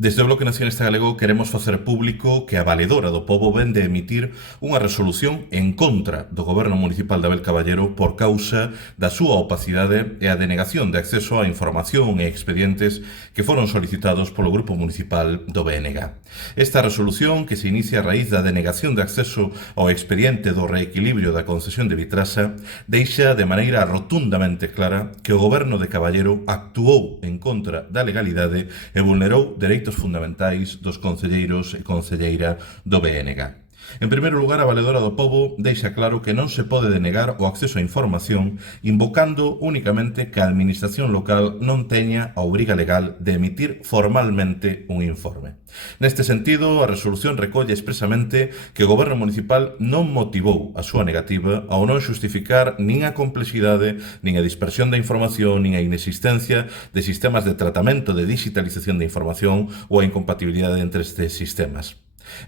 Desde o Bloque Nacionalista Galego queremos facer público que a Valedora do Pobo vén de emitir unha resolución en contra do Goberno Municipal de Abel Caballero por causa da súa opacidade e a denegación de acceso á información e expedientes que foron solicitados polo Grupo Municipal do BNG. Esta resolución, que se inicia a raíz da denegación de acceso ao expediente do reequilibrio da concesión de Vitrasa, deixa de maneira rotundamente clara que o Goberno de Caballero actuou en contra da legalidade e vulnerou dereitos fundamentais dos concelleiros e concelleira do BNG. En primeiro lugar, a Valedora do Pobo deixa claro que non se pode denegar o acceso á información invocando únicamente que a administración local non teña a obriga legal de emitir formalmente un informe. Neste sentido, a resolución recolle expresamente que o Goberno Municipal non motivou a súa negativa ao non xustificar nin a complexidade, nin a dispersión da información, nin a inexistencia de sistemas de tratamento de digitalización de información ou a incompatibilidade entre estes sistemas.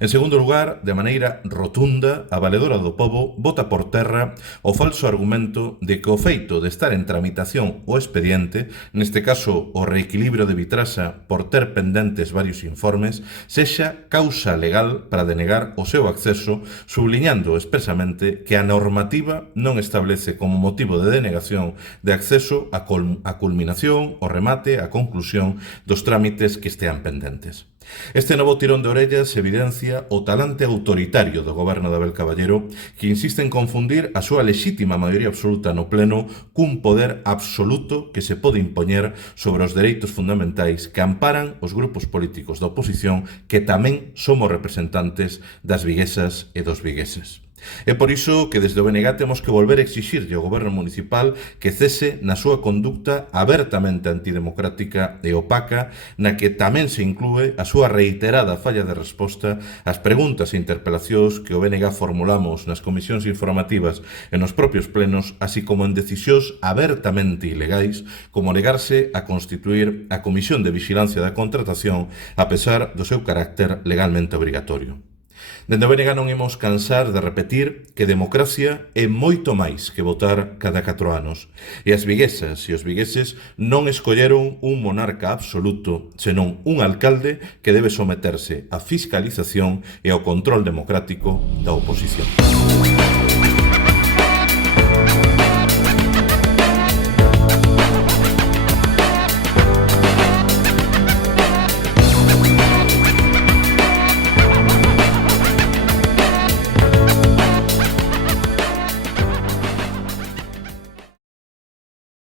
En segundo lugar, de maneira rotunda, a Valedora do Pobo bota por terra o falso argumento de que o feito de estar en tramitación o expediente, neste caso o reequilibrio de Vitrasa por ter pendentes varios informes, sexa causa legal para denegar o seu acceso, subliñando expresamente que a normativa non establece como motivo de denegación de acceso a culminación, o remate, a conclusión dos trámites que estean pendentes. Este novo tirón de orellas evidencia o talante autoritario do Goberno de Abel Caballero, que insiste en confundir a súa lexítima maioría absoluta no Pleno cun poder absoluto que se pode impoñer sobre os dereitos fundamentais que amparan os grupos políticos da oposición que tamén somos representantes das viguesas e dos vigueses. É por iso que desde o BNG temos que volver a exixirlle ao Goberno Municipal que cese na súa conducta abertamente antidemocrática e opaca, na que tamén se inclúe a súa reiterada falla de resposta ás preguntas e interpelacións que o BNG formulamos nas comisións informativas e nos propios plenos, así como en decisións abertamente ilegais, como negarse a constituir a Comisión de Vixilancia da Contratación a pesar do seu carácter legalmente obrigatorio. Dende o BNG non imos cansar de repetir que democracia é moito máis que votar cada 4 anos. E as viguesas e os vigueses non escolleron un monarca absoluto, senón un alcalde que debe someterse á fiscalización e ao control democrático da oposición.